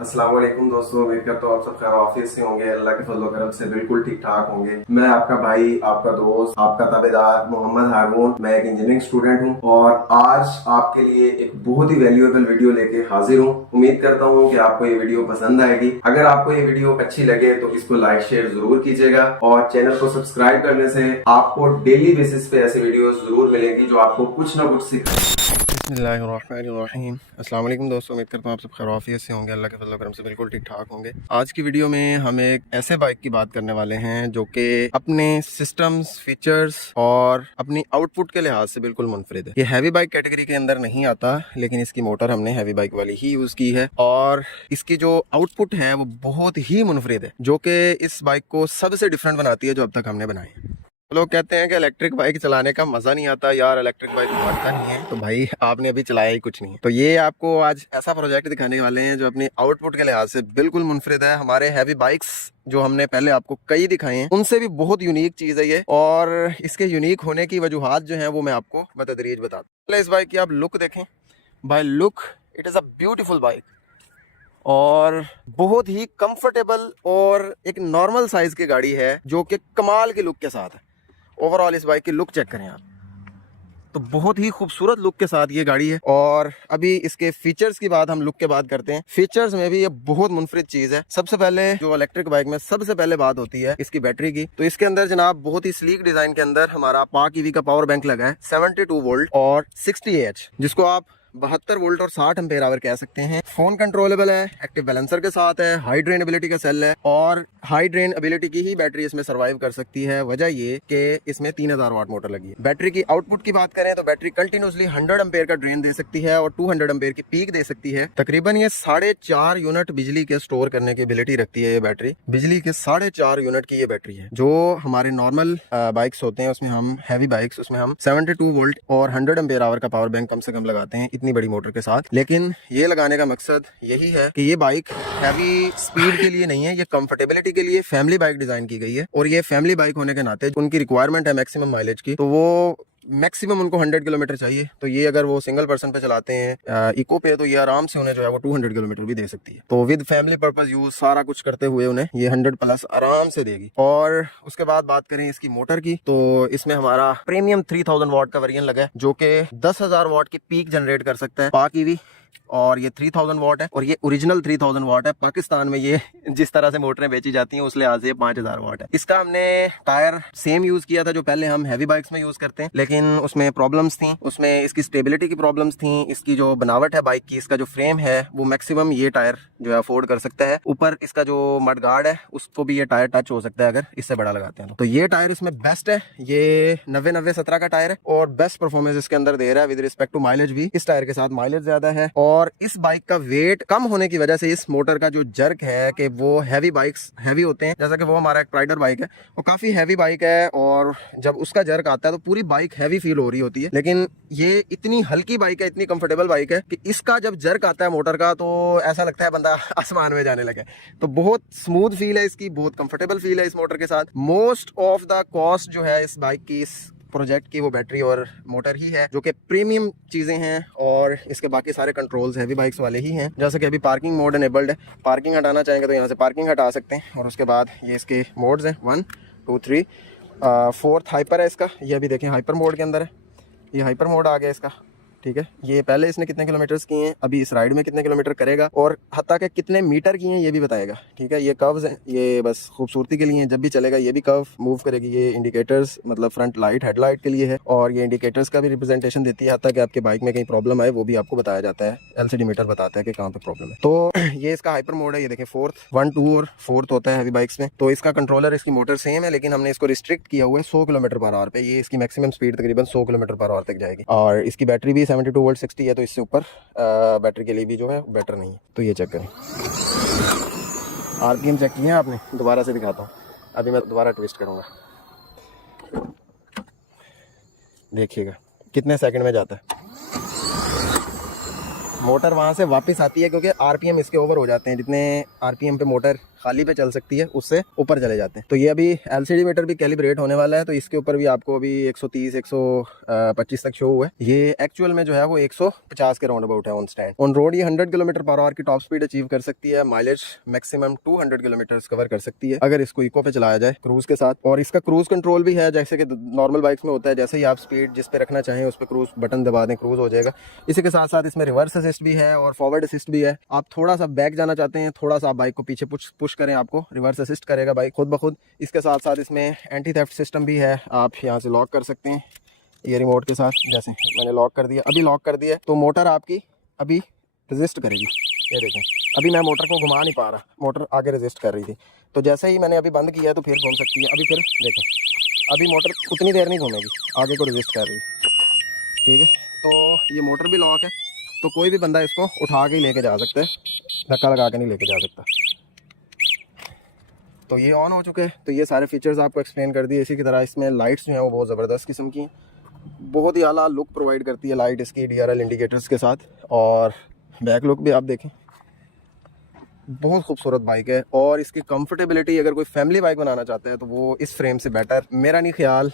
अस्सलाम वालेकुम दोस्तों, उम्मीद करता हूँ आप सब खैर ऑफिस से होंगे। अल्लाह के फजल करम से बिल्कुल ठीक ठाक होंगे। मैं आपका भाई, आपका दोस्त, आपका ताबेदार मोहम्मद हारून। मैं एक इंजीनियरिंग स्टूडेंट हूँ और आज आपके लिए एक बहुत ही वैल्यूएबल वीडियो लेके हाजिर हूँ। उम्मीद करता हूँ कि आपको ये वीडियो पसंद आएगी। अगर आपको ये वीडियो अच्छी लगे तो इसको लाइक शेयर जरूर कीजिएगा और चैनल को सब्सक्राइब करने से आपको डेली बेसिस पे ऐसी वीडियो जरूर मिलेंगी जो आपको कुछ ना कुछ सिखाएंगी। बिस्मिल्लाहिर्रहमानिर्रहीम। अस्सलाम वालेकुम दोस्तों, उम्मीद करता हूँ आप सब खैर आफियत से होंगे। अल्लाह के फजल करम से बिल्कुल ठीक ठाक होंगे। आज की वीडियो में हम एक ऐसे बाइक की बात करने वाले हैं जो कि अपने सिस्टम्स, फीचर्स और अपनी आउटपुट के लिहाज से बिल्कुल मुनफरिद है। ये हैवी बाइक कैटेगरी के अंदर नहीं आता, लेकिन इसकी मोटर हमने हैवी बाइक वाली ही यूज की है और इसकी जो आउटपुट है वो बहुत ही मुनफरिद है, जो कि इस बाइक को सबसे डिफरेंट बनाती है जो अब तक हमने बनाई है। लोग कहते हैं कि इलेक्ट्रिक बाइक चलाने का मजा नहीं आता यार, इलेक्ट्रिक बाइक बढ़ता नहीं है। तो भाई आपने अभी चलाया ही कुछ नहीं है। तो ये आपको आज ऐसा प्रोजेक्ट दिखाने वाले हैं जो अपनी आउटपुट के लिहाज से बिल्कुल मुनफरिद है। हमारे हैवी बाइक्स जो हमने पहले आपको कई दिखाए हैं उनसे भी बहुत यूनिक चीज है ये, और इसके यूनिक होने की वजूहात जो है वो मैं आपको बतदरीज बताता हूँ। पहले इस बाइक की आप लुक देखें। By look it is a beautiful bike और बहुत ही कंफर्टेबल और एक नॉर्मल साइज की गाड़ी है जो कि कमाल की लुक के साथ है। ओवरऑल इस बाइक की लुक चेक करें आप, तो बहुत ही खूबसूरत लुक के साथ ये गाड़ी है। और अभी इसके फीचर्स की बात हम लुक के बाद करते हैं। फीचर्स में भी ये बहुत मुनफरिद चीज है। सबसे पहले जो इलेक्ट्रिक बाइक में सबसे पहले बात होती है इसकी बैटरी की, तो इसके अंदर जनाब बहुत ही स्लीक डिजाइन के अंदर हमारा पाक ईवी का पावर बैंक लगा है 72 वोल्ट और 60 AH, जिसको आप 72 वोल्ट और 60 एम्पेयर आवर कह सकते हैं। फोन कंट्रोलेबल है, एक्टिव बैलेंसर के साथ है, हाई ड्रेन एबिलिटी का सेल है और हाई ड्रेन एबिलिटी की ही बैटरी इसमें सर्वाइव कर सकती है। वजह ये कि इसमें 3000 वाट मोटर लगी है। बैटरी की आउटपुट की बात करें तो बैटरी कंटिन्यूसली 100 एम्पेयर का ड्रेन दे सकती है और 200 एम्पेयर की पीक दे सकती है। तकरीबन ये 4.5 यूनिट बिजली के स्टोर करने की एबिलिटी रखती है। ये बैटरी बिजली के 4.5 यूनिट की ये बैटरी है। जो हमारे नॉर्मल बाइक्स होते हैं उसमें हम हैवी बाइक्स उसमें हम 72 वोल्ट और 100 एम्पेयर आवर का पावर बैंक कम से कम लगाते हैं इतनी बड़ी मोटर के साथ। लेकिन ये लगाने का मकसद यही है कि ये बाइक हैवी स्पीड के लिए नहीं है, ये कंफर्टेबिलिटी के लिए फैमिली बाइक डिजाइन की गई है। और ये फैमिली बाइक होने के नाते उनकी रिक्वायरमेंट है मैक्सिमम माइलेज की, तो वो मैक्सिमम उनको 100 किलोमीटर चाहिए। तो ये अगर वो सिंगल पर्सन पे चलाते हैं इको पे, तो ये आराम से उन्हें जो है वो 200 किलोमीटर भी दे सकती है। तो विद फैमिली पर्पस यूज सारा कुछ करते हुए उन्हें ये 100 प्लस आराम से देगी। और उसके बाद बात करें इसकी मोटर की, तो इसमें हमारा प्रीमियम 3000 वाट का वेरिएंट लगा है जो कि 10,000 वाट की पीक जनरेट कर सकता है पाक ईवी, और ये 3000 वाट है और ये ओरिजिनल 3000 वाट है। पाकिस्तान में ये जिस तरह से मोटरें बेची जाती हैं उस लिहाज से 5000 वाट है। इसका हमने टायर सेम यूज किया था जो पहले हम हैवी बाइक्स में यूज करते हैं, लेकिन उसमें प्रॉब्लम्स थी। उसमें इसकी स्टेबिलिटी की प्रॉब्लम्स थी। इसकी जो बनावट है बाइक की, इसका जो फ्रेम है वो मैक्सिमम ये टायर जो है अफोर्ड कर सकता है। ऊपर इसका जो मड गार्ड है उसको भी ये टायर टच हो सकता है अगर इससे बड़ा लगाते हैं तो ये टायर इसमें बेस्ट है। ये 90-90-17 का टायर है और बेस्ट परफॉर्मेंस इसके अंदर दे रहा है। विद रिस्पेक्ट टू माइलेज भी इस टायर के साथ माइलेज ज्यादा है। और इस बाइक का वेट कम होने की वजह से इस मोटर का जो जर्क है कि वो हैवी बाइक्स हैवी होते हैं, जैसा कि वो हमारा एक प्राइडर बाइक है, वो काफी हैवी बाइक है और जब उसका जर्क आता है तो पूरी बाइक हैवी फील हो रही होती है। लेकिन ये इतनी हल्की बाइक है, इतनी कंफर्टेबल बाइक है कि इसका जब जर्क आता है मोटर का तो ऐसा लगता है बंदा आसमान में जाने लगे। तो बहुत स्मूथ फील है इसकी, बहुत कंफर्टेबल फील है इस मोटर के साथ। मोस्ट ऑफ द कॉस्ट जो है इस बाइक की, इस प्रोजेक्ट की, वो बैटरी और मोटर ही है, जो कि प्रीमियम चीजें हैं। और इसके बाकी सारे कंट्रोल्स हैवी बाइक्स वाले ही हैं, जैसे कि अभी पार्किंग मोड एनेबल्ड है। पार्किंग हटाना चाहेंगे तो यहाँ से पार्किंग हटा सकते हैं। और उसके बाद ये इसके मोड्स हैं 1 2 3 4th हाइपर है इसका। ये अभी देखें हाइपर मोड के अंदर है, ये हाइपर मोड आ गया इसका। ठीक है, ये पहले इसने कितने किलोमीटर्स किए हैं, अभी इस राइड में कितने किलोमीटर करेगा और हत्ता के कितने मीटर किए हैं ये भी बताएगा। ठीक है, ये कर्व्स हैं, ये बस खूबसूरती के लिए, जब भी चलेगा ये भी कर्व मूव करेगी। ये इंडिकेटर्स मतलब फ्रंट लाइट हेडलाइट के लिए है और ये इंडिकेटर्स का भी रिप्रेजेंटेशन देती है। हत्ता कि आपके बाइक में कहीं प्रॉब्लम आए वो भी आपको बताया जाता है। LCD मीटर बताता है कि कहाँ पे प्रॉब्लम है। तो ये इसका हाइपर मोड है। ये देखें 4th 1 2 और 4th होता है हैवी बाइक्स में। तो इसका कंट्रोलर, इसकी मोटर सेम है, लेकिन हमने इसको रिस्ट्रिक्ट किया हुआ है 100 किलोमीटर पर आवर पे। ये इसकी मैक्सिमम स्पीड तकरीबन 100 किलोमीटर पर आवर तक जाएगी। और इसकी बैटरी भी 72 वोल्ट 60 है, तो इससे ऊपर बैटरी के लिए भी जो है बेटर नहीं है। तो ये चेक करें, RPM चेक किए आपने, दोबारा से दिखाता हूँ। अभी मैं दोबारा ट्विस्ट करूँगा, देखिएगा कितने सेकंड में जाता है। मोटर वहाँ से वापस आती है क्योंकि RPM इसके ओवर हो जाते हैं। जितने RPM पे मोटर खाली पे चल सकती है, उससे ऊपर चले जाते हैं। तो ये अभी LCD मीटर भी कैलिब्रेट होने वाला है, तो इसके ऊपर भी आपको अभी 130 125 तक शो हुआ है। ये एक्चुअल में जो है वो 150 के राउंड अबाउट है ऑन स्टैंड। ऑन रोड ये 100 किलोमीटर पर आवर की टॉप स्पीड अचीव कर सकती है। माइलेज मैक्सिमम 200 किलोमीटर कवर कर सकती है अगर इसको इको पे चलाया जाए क्रूज के साथ। और इसका क्रूज कंट्रोल भी है, जैसे कि नॉर्मल बाइक्स में होता है, जैसे ही आप स्पीड जिस पे रखना चाहें उस पर क्रूज बटन दबा दें, क्रूज हो जाएगा। इसी के साथ साथ इसमें रिवर्स असिस्ट भी है और फॉरवर्ड असिस्ट भी है। आप थोड़ा सा बैक जाना चाहते हैं, थोड़ा सा आप बाइक को पीछे पुश करें, आपको रिवर्स असिस्ट करेगा बाइक खुद ब खुद। इसके साथ साथ इसमें एंटी थेफ्ट सिस्टम भी है, आप यहाँ से लॉक कर सकते हैं ये रिमोट के साथ। जैसे मैंने लॉक कर दिया, अभी लॉक कर दिया तो मोटर आपकी अभी रेजिस्ट करेगी। ये देखें, अभी मैं मोटर को घुमा नहीं पा रहा, मोटर आगे रेजिस्ट कर रही थी, तो जैसे ही मैंने अभी बंद किया तो फिर घूम सकती है। अभी फिर देखें, अभी मोटर उतनी देर नहीं घूमेगी, आगे को रेजिस्ट कर रही है। ठीक है, तो ये मोटर भी लॉक है, तो कोई भी बंदा इसको उठा के लेके जा सकता है, धक्का लगा के नहीं लेके जा सकता। तो ये ऑन हो चुके हैं। तो ये सारे फीचर्स आपको एक्सप्लेन कर दिए। इसी की तरह इसमें लाइट्स जो हैं वो बहुत ज़बरदस्त किस्म की हैं, बहुत ही आला लुक प्रोवाइड करती है लाइट इसकी DRL इंडिकेटर्स के साथ। और बैक लुक भी आप देखें, बहुत खूबसूरत बाइक है। और इसकी कंफर्टेबिलिटी अगर कोई फैमिली बाइक बनाना चाहता है तो वो इस फ्रेम से बेटर मेरा नहीं ख्याल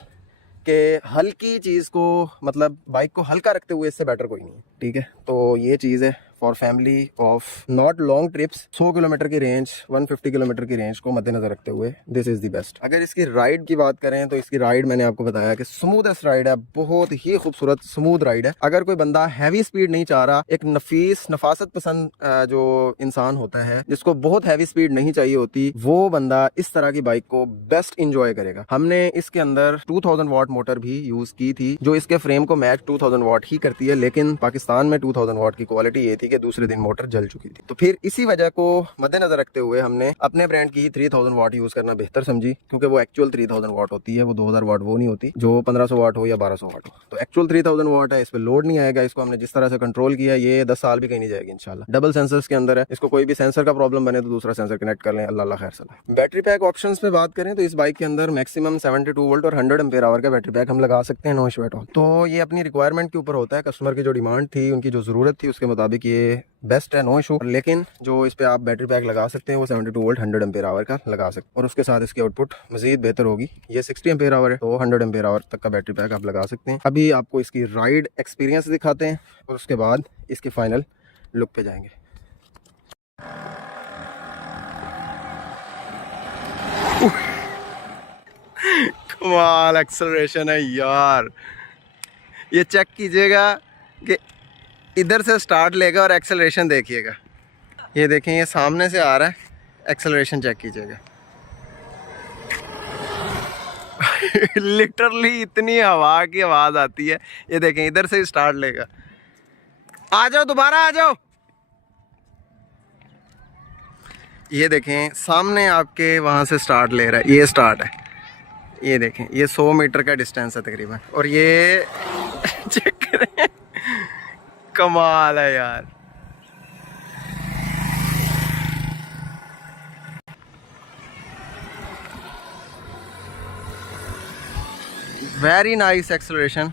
कि हल्की चीज़ को, मतलब बाइक को हल्का रखते हुए इससे बेटर कोई नहीं है। ठीक है, तो ये चीज़ है for family of not long trips. 100 kilometre की रेंज, 150 किलोमीटर की रेंज को मद्देनजर रखते हुए दिस इज़ द बेस्ट। अगर इसकी राइड की बात करें तो इसकी राइड मैंने आपको बताया कि स्मूथेस्ट राइड है, बहुत ही खूबसूरत स्मूथ राइड है। अगर कोई बंदा हैवी स्पीड नहीं चाह रहा, एक नफासत पसंद जो इंसान होता है जिसको बहुत हैवी स्पीड नहीं चाहिए होती, वो बंदा इस तरह की बाइक को बेस्ट इंजॉय करेगा। हमने इसके अंदर 2000 वाट मोटर भी यूज की थी, जो इसके फ्रेम को मैच 2000 वाट ही करती है, लेकिन पाकिस्तान में 2000 वाट की क्वालिटी ये थी कि दूसरे दिन मोटर जल चुकी थी। तो फिर इसी वजह को मद्देनजर रखते हुए हमने अपने ब्रांड की 3000 वाट यूज करना बेहतर समझी, क्योंकि वो एक्चुअल 3000 वाट होती है, वो 2000 वाट वो नहीं होती जो 1500 वाट हो या 1200 वाट हो। तो एक्चुअल 3000 वाट है, इस पे लोड नहीं आएगा। इसको हमने जिस तरह से कंट्रोल किया, ये 10 साल भी कहीं नहीं जाएगी इंशाल्लाह। डबल सेंसर्स के अंदर है, इसको कोई भी सेंसर का प्रॉब्लम बने तो दूसरा सेंसर कनेक्ट कर लें, अल्लाह खैर सलाह। बैटरी पैक ऑप्शंस में बात करें तो इस बाइक के अंदर मैक्सिमम 72 वोल्ट और 100 एम्पेयर आवर का बैटरी पैक हम लगा सकते हैं, नो इशू एट ऑल। तो ये अपनी रिक्वायरमेंट के ऊपर होता है, कस्टमर की जो डिमांड थी, उनकी जो ज़रूरत थी, उसके मुताबिक ये बेस्ट है, नो इशू। लेकिन जो इस पे आप बैटरी पैक लगा सकते हैं वो 72 वोल्ट 100 एम्पेयर आवर का लगा सकते हैं, और उसके साथ इसकी आउटपुट मजीद बेहतर होगी। ये 60 एम्पेयर आवर है, तो 100 एम्पेयर आवर तक का बैटरी पैक आप लगा सकते हैं। अभी आपको इसकी राइड एक्सपीरियंस दिखाते हैं और उसके बाद इसके फाइनल लुक पे जाएंगे। कमाल एक्सेलरेशन है यार, ये चेक कीजिएगा कि इधर से स्टार्ट लेगा और एक्सेलरेशन देखिएगा। ये देखें, ये सामने से आ रहा है, एक्सेलरेशन चेक कीजिएगा। लिटरली इतनी हवा की आवाज़ आती है। ये देखें, इधर से ही स्टार्ट लेगा। आ जाओ, दोबारा आ जाओ। ये देखें, सामने आपके वहाँ से स्टार्ट ले रहा है, ये स्टार्ट है। ये देखें, ये 100 मीटर का डिस्टेंस है तकरीबन, और ये चेक करें, कमाल है यार। Very nice acceleration.